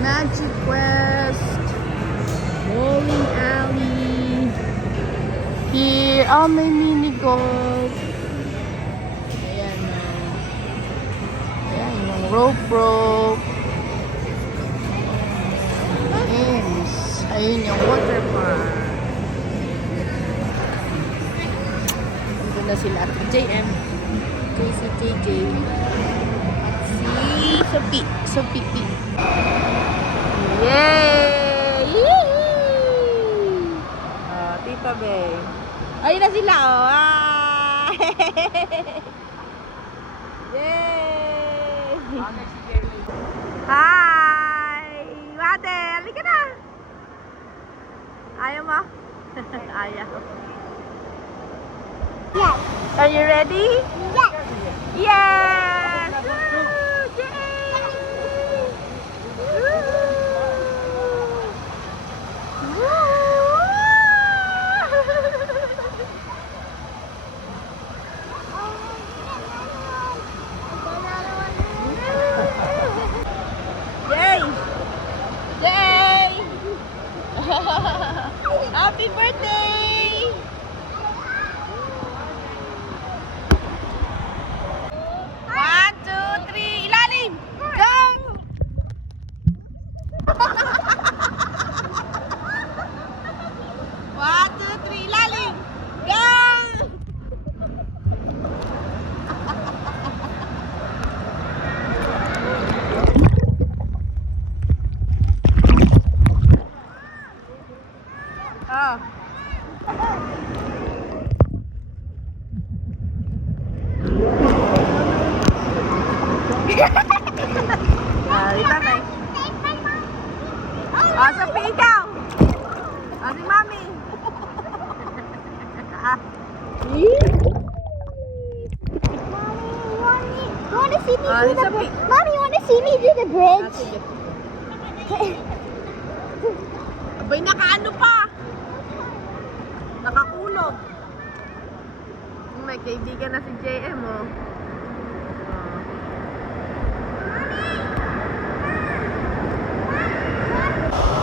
Magic Quest. Bowling alley. Here, may mini golf. Ayan o. Ayan yung rope. Ayun yung water park. Nandun na sila at JM. JCJJ. At si Sophie. Yay! Yee! Tita Bay. Ayun na sila, Ah! Yay! Hi! Mate, halika na! Ayaw mo? Ayaw. Yes. Are you ready? Yes. Yes! Woo! Yay! Yay! Happy birthday! One, two, three, ilalim! Go! One, two, three, ilalim! Go! Oh. Ito na. Sophie, ikaw. Si Mami. Wanna see me Oh, do the Sophie. bridge? Mommy, wanna see me do the bridge? Abay, nakaano pa? Nakakulog. May kaibigan na si JM, oh.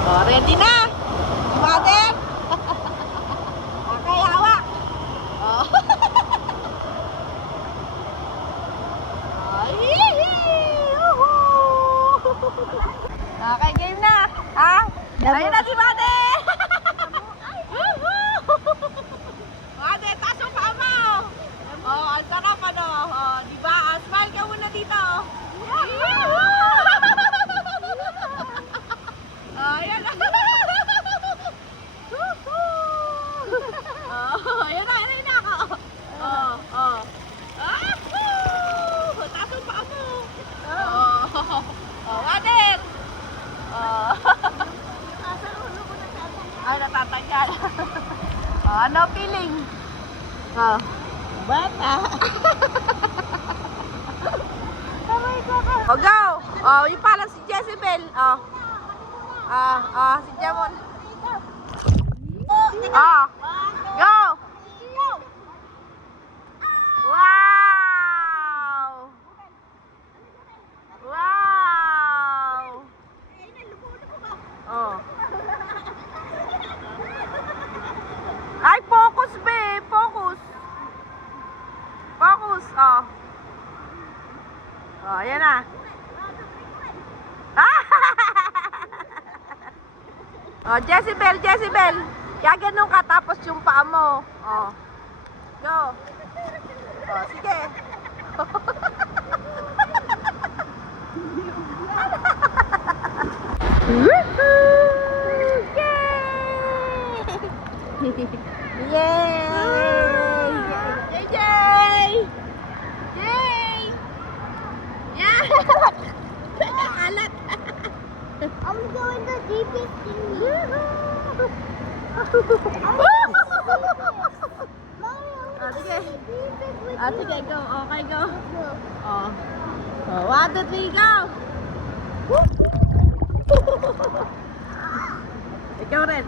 Oh, ready na? Mother? Okay, hawak. Oh. Okay, game na. Ha? Ayun na si Mate. Mate, taas ang paa mo. Oh, ang sarap ano. Oh, di ba? Smile ka muna dito. Oh, ayan na. Oh, ayan na ako. Oh. Taas ang paa mo. Oh, Mate. Oh. Ay, natatanggal. Oh, ano feeling? Oh. Bata. Oh, go! Oh, yung pala si Jezebel. Oh. Si Jamon. Oh. Go! Wow! Wow! Oh. Ay, focus, be. Focus. Focus. Oh. Oh, ayan na. Oh, Jezebel. Kaya ganun ka, tapos yung paa mo. Oh. Go. Oh, sige. Yay! Yay! Yeah! Alat! I'm doing the deepest thing. Sige. Sige, go. Okay, go. Oh. 1, 2, 3, go! Ikaw rin.